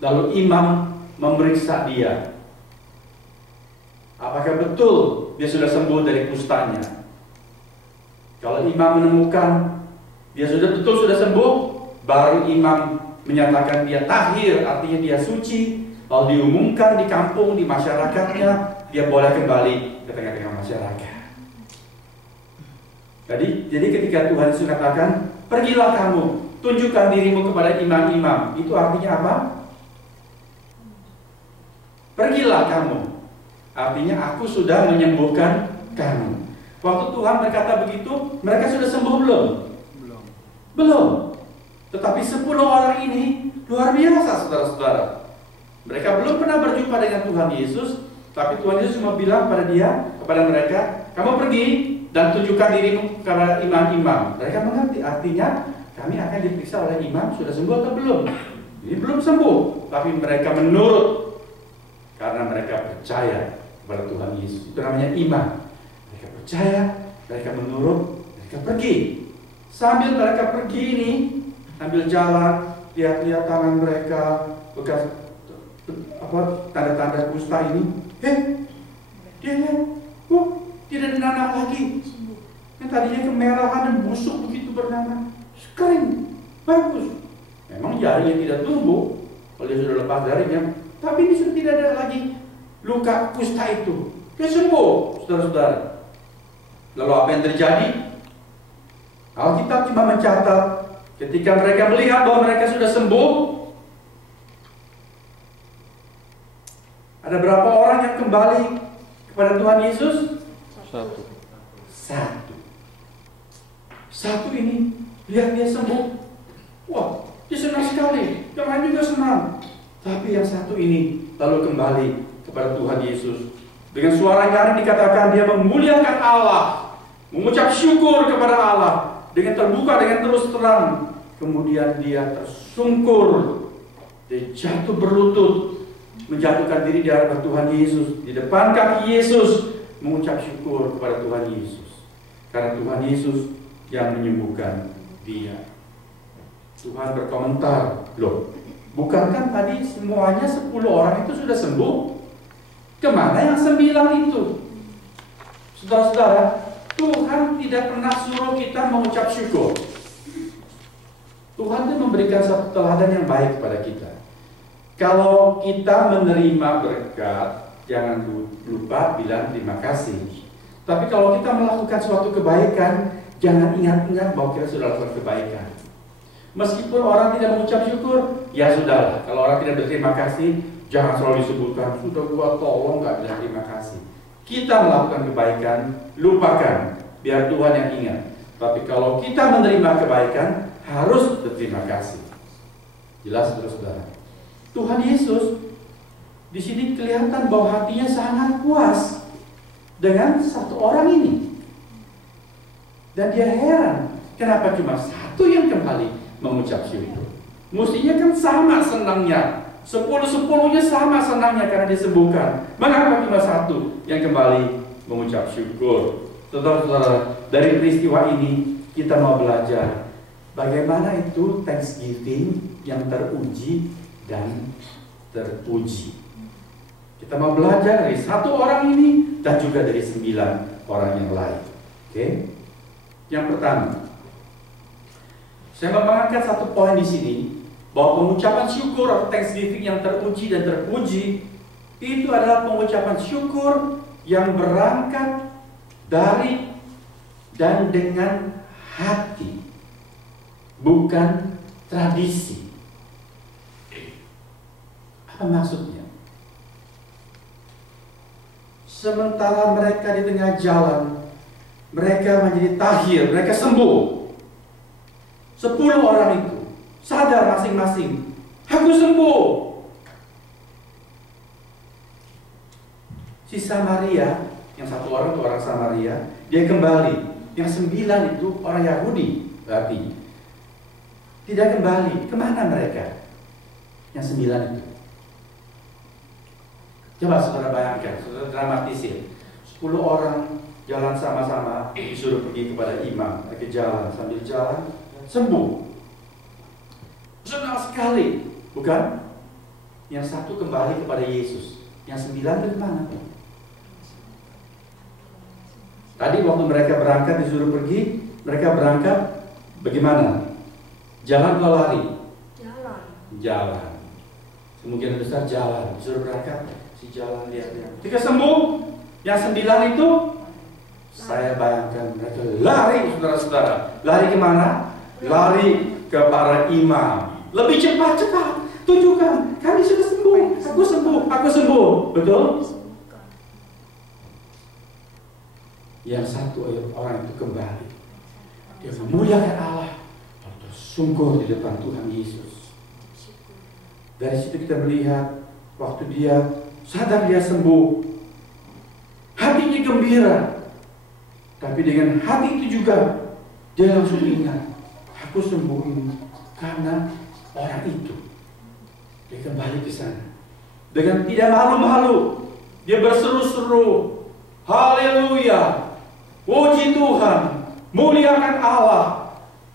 Lalu imam memeriksa dia. Apakah betul dia sudah sembuh dari kustanya? Kalau imam menemukan dia sudah sembuh, baru imam menyatakan dia tahir, artinya dia suci. Lalu diumumkan di kampung, di masyarakatnya, dia boleh kembali ke tengah-tengah masyarakat. Jadi ketika Tuhan Yesus katakan, pergilah kamu, tunjukkan dirimu kepada imam-imam. Itu artinya apa? Pergilah kamu. Artinya aku sudah menyembuhkan kamu. Waktu Tuhan berkata begitu, mereka sudah sembuh belum? Belum. Tetapi 10 orang ini luar biasa, saudara-saudara. Mereka belum pernah berjumpa dengan Tuhan Yesus, tapi Tuhan Yesus cuma bilang kepada mereka, kamu pergi dan tunjukkan dirimu kepada imam-imam. Mereka mengerti, artinya kami akan diperiksa oleh imam, sudah sembuh atau belum? Ini belum sembuh, tapi mereka menurut karena mereka percaya kepada Tuhan Yesus. Itu namanya iman. Mereka percaya, mereka menurut, mereka pergi. Sambil mereka pergi ini, sambil jalan, lihat-lihat tangan mereka, bekas tanda-tanda kusta ini. Dia lihat, tidak ada nanah lagi. Yang tadinya kemerahan dan busuk begitu bernanah, kering, bagus. Memang jarinya tidak tumbuh, kalau dia sudah lepas darinya, tapi ini sudah tidak ada lagi luka kusta itu. Dia sembuh, saudara-saudara. Lalu apa yang terjadi? Alkitab cuma mencatat ketika mereka melihat bahwa mereka sudah sembuh, ada berapa orang yang kembali kepada Tuhan Yesus? Satu ini, lihat dia sembuh. Wah, dia senang sekali. Yang lain juga senang. Tapi yang satu ini lalu kembali kepada Tuhan Yesus. Dengan suara nyaring dikatakan dia memuliakan Allah, mengucap syukur kepada Allah, dengan terbuka, dengan terus terang. Kemudian dia tersungkur, dia jatuh berlutut, menjatuhkan diri di hadapan Tuhan Yesus, di depan kaki Yesus, mengucap syukur kepada Tuhan Yesus. Karena Tuhan Yesus yang menyembuhkan dia. Tuhan berkomentar, loh, bukankah tadi semuanya 10 orang itu sudah sembuh? Kemana yang 9 itu? Saudara-saudara, Tuhan tidak pernah suruh kita mengucap syukur. Tuhan itu memberikan satu teladan yang baik kepada kita. Kalau kita menerima berkat, jangan lupa bilang terima kasih. Tapi kalau kita melakukan suatu kebaikan, jangan ingat-ingat bahwa kita sudah lakukan kebaikan. Meskipun orang tidak mengucap syukur, ya sudah. Kalau orang tidak berterima kasih, jangan selalu disebutkan, sudah gua tolong gak bilang terima kasih. Kita melakukan kebaikan, lupakan, biar Tuhan yang ingat. Tapi kalau kita menerima kebaikan, harus berterima kasih. Jelas, saudara-saudara. Tuhan Yesus di sini kelihatan bahwa hatinya sangat puas dengan satu orang ini. Dan dia heran, kenapa cuma satu yang kembali mengucap syukur? Mestinya kan sama senangnya, 10-10-nya sama senangnya karena disembuhkan. Mengapa cuma satu yang kembali mengucap syukur? Saudara-saudara, dari peristiwa ini kita mau belajar bagaimana itu Thanksgiving yang teruji dan terpuji. Kita mau belajar dari satu orang ini dan juga dari 9 orang yang lain. Oke? Yang pertama, saya mau mengangkat satu poin di sini bahwa pengucapan syukur atau Thanksgiving yang teruji dan terpuji itu adalah pengucapan syukur yang berangkat dari dan dengan hati, bukan tradisi. Apa maksudnya? Sementara mereka di tengah jalan, mereka menjadi tahir, mereka sembuh. 10 orang itu sadar masing-masing, aku sembuh. Si Samaria, yang satu orang itu orang Samaria, dia kembali. Yang 9 itu orang Yahudi, berarti tidak kembali. Kemana mereka? Yang 9 itu. Coba saudara bayangkan, saudara dramatisir. 10 orang jalan sama-sama, disuruh pergi kepada imam. Mereka jalan, sambil jalan, sembuh. Senang sekali, bukan? Yang satu kembali kepada Yesus. Yang 9 dari mana? Tadi waktu mereka berangkat disuruh pergi, mereka berangkat bagaimana? Jalan atau lari? Jalan. Kemungkinan besar jalan. Disuruh berangkat, si jalan lihat-lihat. Ketika sembuh, yang 9 itu, saya bayangkan mereka lari, saudara-saudara. Lari kemana? Lari ke para imam. Lebih cepat. Tunjukkan, kami sudah sembuh. Aku sembuh. Betul? Yang satu orang itu kembali. Dia memuliakan Allah. Tersungkur di depan Tuhan Yesus. Dari situ kita melihat waktu dia sadar dia sembuh, hatinya gembira. Tapi dengan hati itu juga dia langsung ingat, aku sembuh ini karena orang itu. Dia kembali ke sana dengan tidak malu-malu. Dia berseru-seru, haleluya, puji Tuhan, muliakan Allah.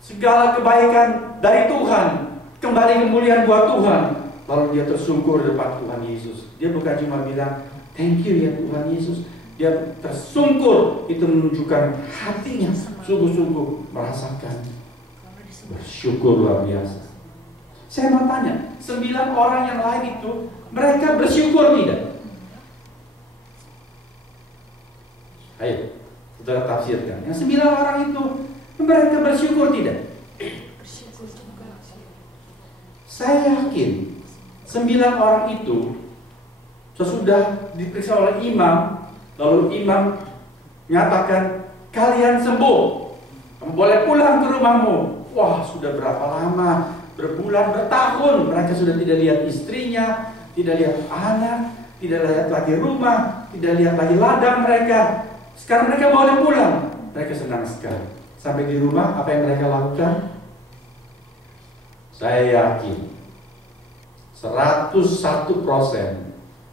Segala kebaikan dari Tuhan, kembali kemuliaan buat Tuhan. Lalu dia tersungkur di depan Tuhan Yesus. Dia bukan cuma bilang, thank you ya Tuhan Yesus. Dia tersungkur, itu menunjukkan hatinya sungguh-sungguh merasakan bersyukur luar biasa. Saya mau tanya, 9 orang yang lain itu, mereka bersyukur tidak? Ayo, saudara tafsirkan. Yang 9 orang itu, mereka bersyukur tidak? Bersyukur juga. Saya yakin 9 orang itu sesudah diperiksa oleh imam, lalu imam menyatakan kalian sembuh, kamu boleh pulang ke rumahmu. Wah, sudah berapa lama? Berbulan, bertahun mereka sudah tidak lihat istrinya, tidak lihat anak, tidak lihat lagi rumah, tidak lihat lagi ladang mereka. Sekarang mereka boleh pulang. Mereka senang sekali. Sampai di rumah, apa yang mereka lakukan? Saya yakin 101%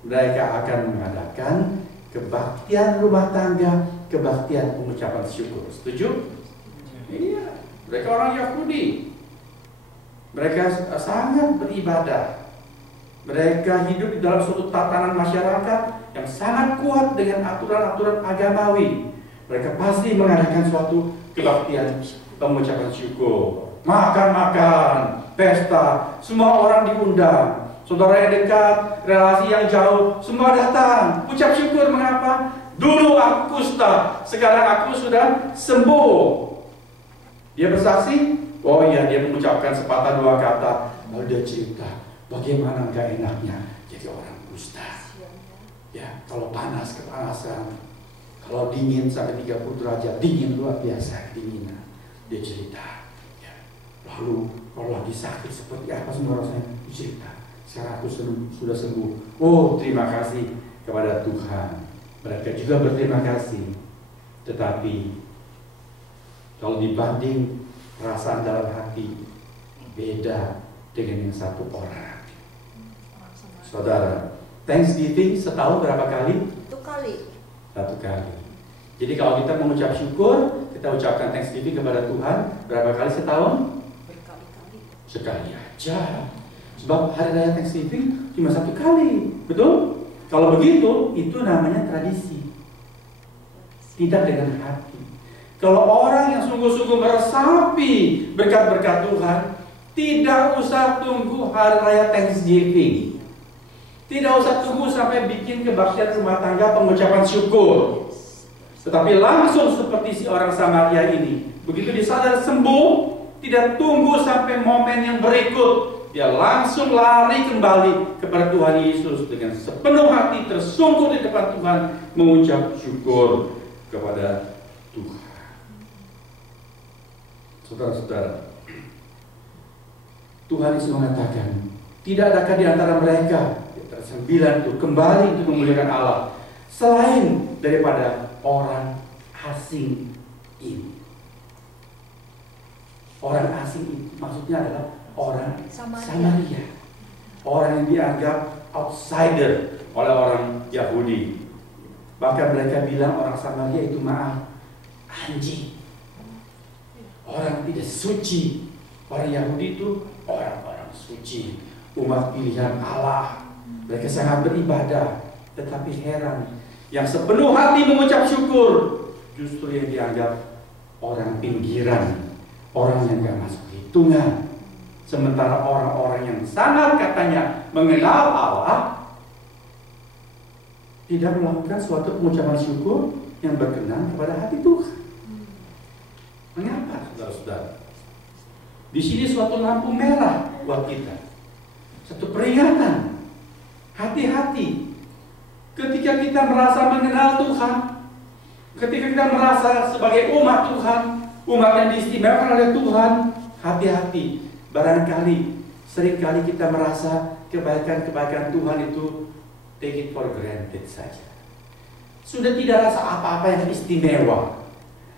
mereka akan mengadakan kebaktian rumah tangga, kebaktian pengucapan syukur. Setuju? Iya. Mereka orang Yahudi. Mereka sangat beribadah. Mereka hidup di dalam suatu tatanan masyarakat yang sangat kuat dengan aturan-aturan agamawi. Mereka pasti mengadakan suatu kebaktian pengucapan syukur. Makan-makan, pesta, semua orang diundang. Saudara yang dekat, relasi yang jauh, semua datang. Ucap syukur, mengapa? Dulu aku kusta, sekarang aku sudah sembuh. Dia bersaksi, oh iya, dia mengucapkan sepatah dua kata. Lalu dia cerita, bagaimana gak enaknya jadi orang kusta. Ya, kalau panas, kepanasan. Kalau dingin sampai 30 derajat, dingin luar biasa, kedinginan. Dia cerita. Ya. Lalu kalau lagi sakit seperti apa semua rasanya, dia cerita. Sekarang aku sudah sembuh. Oh, terima kasih kepada Tuhan. Mereka juga berterima kasih. Tetapi kalau dibanding perasaan dalam hati, beda dengan yang satu orang. Saudara, Thanksgiving setahun berapa kali? 1 kali. 1 kali. Jadi kalau kita mengucap syukur, kita ucapkan Thanksgiving kepada Tuhan berapa kali setahun? Berkali-kali. Sekali aja. Sebab hari raya Thanksgiving cuma 1 kali, betul? Kalau begitu, itu namanya tradisi. Tidak dengan hati. Kalau orang yang sungguh-sungguh meresapi berkat-berkat Tuhan, tidak usah tunggu hari raya Thanksgiving. Tidak usah tunggu sampai bikin kebaktian rumah tangga pengucapan syukur. Tetapi langsung seperti si orang Samaria ini, begitu disadar sembuh, tidak tunggu sampai momen yang berikut. Dia langsung lari kembali kepada Tuhan Yesus dengan sepenuh hati, tersungkur di depan Tuhan, mengucap syukur kepada Tuhan. Saudara-saudara, Tuhan Yesus mengatakan, tidak adakah di antara mereka 9 itu kembali untuk memuliakan Allah selain daripada orang asing ini. Orang asing ini maksudnya adalah orang Samaria. Orang yang dianggap outsider oleh orang Yahudi. Bahkan mereka bilang orang Samaria itu maaf, anjing. Orang tidak suci. Orang Yahudi itu orang-orang suci, umat pilihan Allah. Mereka sangat beribadah, tetapi heran, yang sepenuh hati mengucap syukur justru yang dianggap orang pinggiran, orang yang gak masuk hitungan. Sementara orang-orang yang sangat katanya mengenal Allah tidak melakukan suatu pengucapan syukur yang berkenan kepada hati Tuhan. Mengapa, saudara-saudara? Di sini suatu lampu merah buat kita, satu peringatan. Hati-hati ketika kita merasa mengenal Tuhan, ketika kita merasa sebagai umat Tuhan, umat yang diistimewakan oleh Tuhan. Hati-hati, barangkali seringkali kita merasa kebaikan-kebaikan Tuhan itu take it for granted saja. Sudah tidak rasa apa-apa yang istimewa.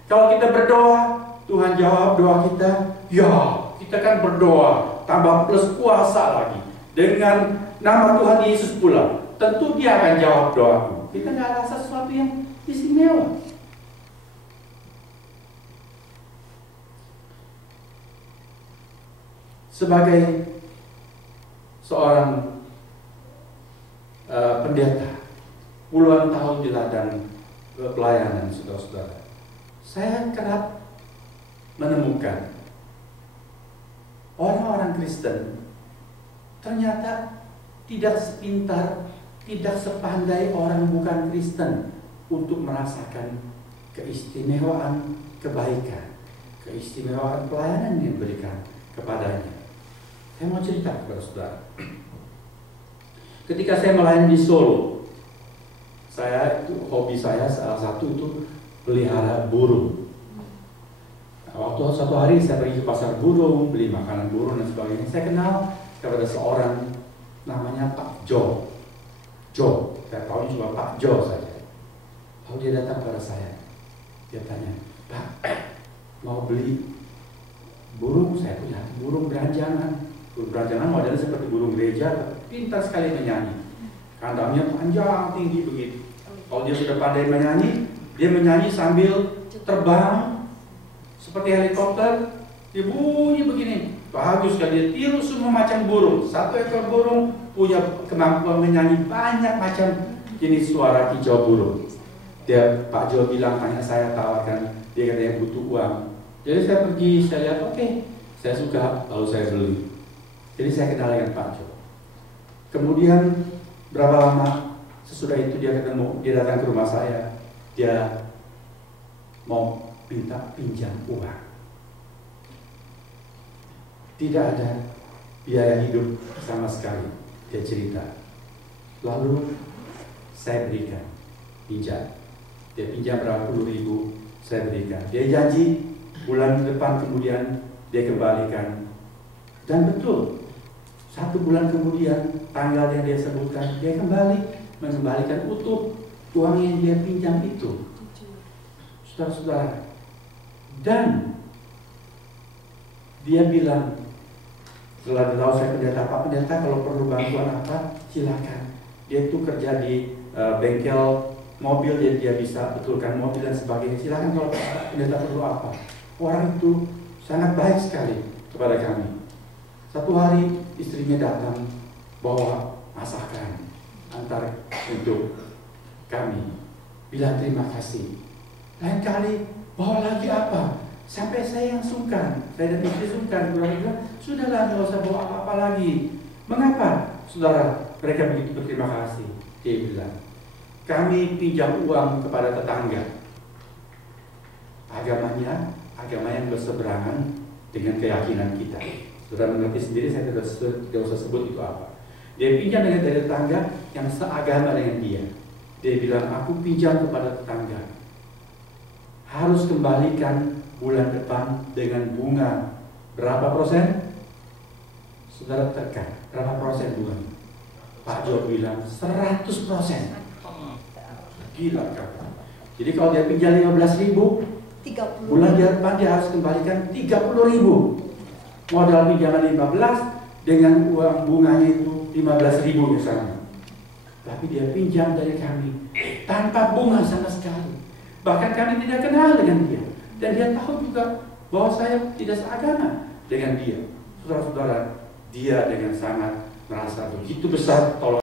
Kalau kita berdoa, Tuhan jawab doa kita. Ya, kita kan berdoa, tambah plus puasa lagi dengan nama Tuhan Yesus pula. Tentu Dia akan jawab doaku. Kita nggak rasa sesuatu yang istimewa. Sebagai seorang pendeta, puluhan tahun di ladang pelayanan, saudara-saudara, saya kerap menemukan orang-orang Kristen ternyata tidak sepintar, tidak sepandai orang bukan Kristen untuk merasakan keistimewaan kebaikan, keistimewaan pelayanan yang diberikan kepadanya. Saya mau cerita kepada saudara. Ketika saya melayani di Solo, hobi saya salah satu itu pelihara burung. Waktu suatu hari saya pergi ke pasar burung, beli makanan burung dan sebagainya. Saya kenal kepada seorang namanya Pak Jo. Saya tahu cuma Pak Jo saja. Lalu dia datang kepada saya. Dia tanya, Pak, mau beli burung? Saya punya burung beranjangan. Burung beranjangan modelnya seperti burung gereja, pintar sekali menyanyi. Kandangnya panjang, tinggi begitu. Kalau dia sudah pandai menyanyi, dia menyanyi sambil terbang seperti helikopter. Dia bunyi begini, bagus sekali. Dia tiru semua macam burung. Satu ekor burung punya kemampuan menyanyi banyak macam jenis suara kicau burung. Pak Jo bilang, tanya saya, tawarkan. Dia katanya butuh uang. Jadi saya pergi, saya lihat, oke, saya suka, lalu saya beli. Jadi saya kenal dengan Pak Jo. Kemudian berapa lama sesudah itu dia datang ke rumah saya. Dia mau minta pinjam uang. Tidak ada biaya hidup sama sekali, dia cerita. Lalu saya berikan, pinjam. Dia pinjam berapa puluh ribu, saya berikan. Dia janji bulan depan kemudian dia kembalikan. Dan betul, 1 bulan kemudian tanggal yang dia sebutkan, dia mengembalikan utuh uang yang dia pinjam itu. Saudara-saudara, dan dia bilang, setelah tahu saya pendeta, Pak Pendeta kalau perlu bantuan apa silakan. Dia itu kerja di bengkel mobil, jadi dia bisa betulkan mobil dan sebagainya. Silakan kalau Pak Pendeta perlu apa. Orang itu sangat baik sekali kepada kami. Satu hari istrinya datang bawa masakan antar untuk kami, bilang terima kasih. Lain kali bawa lagi apa? Sampai saya yang sungkan, saya dan istri sungkan. Bilang, sudahlah, nggak usah bawa apa-apa lagi. Mengapa, saudara? Mereka begitu berterima kasih. Dia bilang, kami pinjam uang kepada tetangga. Agamanya, agama yang berseberangan dengan keyakinan kita. Saudara mengerti sendiri, saya tidak usah sebut itu apa. Dia pinjam dari tetangga yang seagama dengan dia. Dia bilang, aku pinjam kepada tetangga, harus kembalikan bulan depan dengan bunga berapa persen? Saudara tekan, berapa persen bunga? Pak Jo bilang 100%. Gila kan? Jadi kalau dia pinjam 15.000, bulan depan dia harus kembalikan 30.000. Modal pinjaman 15 dengan uang bunganya itu 15.000 misalnya. Tapi dia pinjam dari kami tanpa bunga sama sekali. Bahkan kami tidak kenal dengan dia. Dan dia tahu juga bahwa saya tidak seagama dengan dia. Saudara-saudara, dia dengan sangat merasa begitu besar tolong